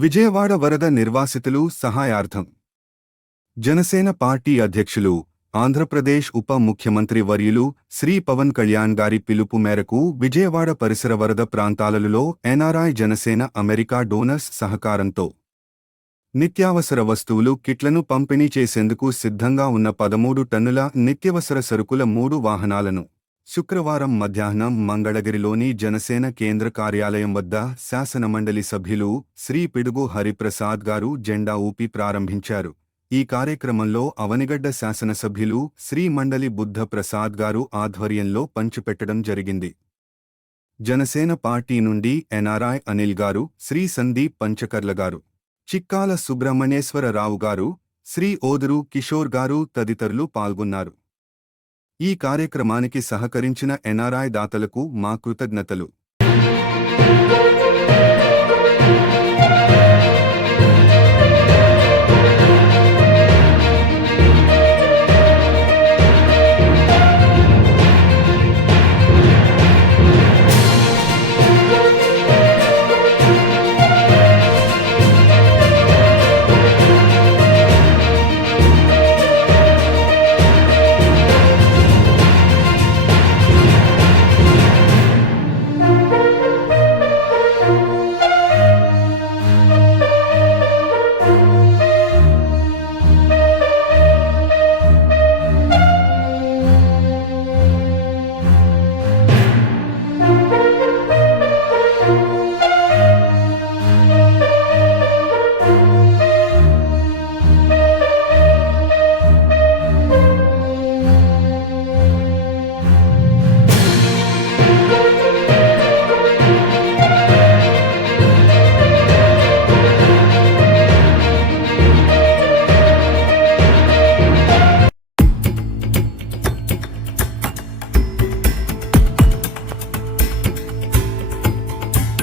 విజయవాడ వరద నిర్వాసితులు సహాయార్థం. జనసేన పార్టీ అధ్యక్షులు, ఆంధ్రప్రదేశ్ ఉప ముఖ్యమంత్రి వర్యులు శ్రీ పవన్ కళ్యాణ్ గారి పిలుపు మేరకు విజయవాడ పరిసర వరద ప్రాంతాలలో ఎన్ఆర్ఐ జనసేన అమెరికా డోనర్స్ సహకారంతో నిత్యావసర వస్తువులు కిట్లను పంపిణీ చేసేందుకు సిద్ధంగా ఉన్న 13 టన్నుల నిత్యవసర సరుకుల 3 వాహనాలను శుక్రవారం మధ్యాహ్నం మంగళగిరిలోని జనసేన కేంద్ర కార్యాలయం వద్ద శాసనమండలి సభ్యులు శ్రీ పిడుగు హరిప్రసాద్ గారు జెండా ఊపి ప్రారంభించారు. ఈ కార్యక్రమంలో అవనిగడ్డ శాసనసభ్యులు శ్రీ మండలి బుద్ధ ప్రసాద్ గారు ఆధ్వర్యంలో పంచిపెట్టడం జరిగింది. జనసేన పార్టీ నుండి ఎన్ఆర్ఐ అనిల్ గారు, శ్రీ సందీప్ పంచకర్ల గారు, చిక్కాల సుబ్రహ్మణ్యేశ్వరరావు గారు, శ్రీ ఓదురు కిషోర్ గారు తదితరులు పాల్గొన్నారు. ఈ కార్యక్రమానికి సహకరించిన ఎన్ఆర్ఐ దాతలకు మా కృతజ్ఞతలు.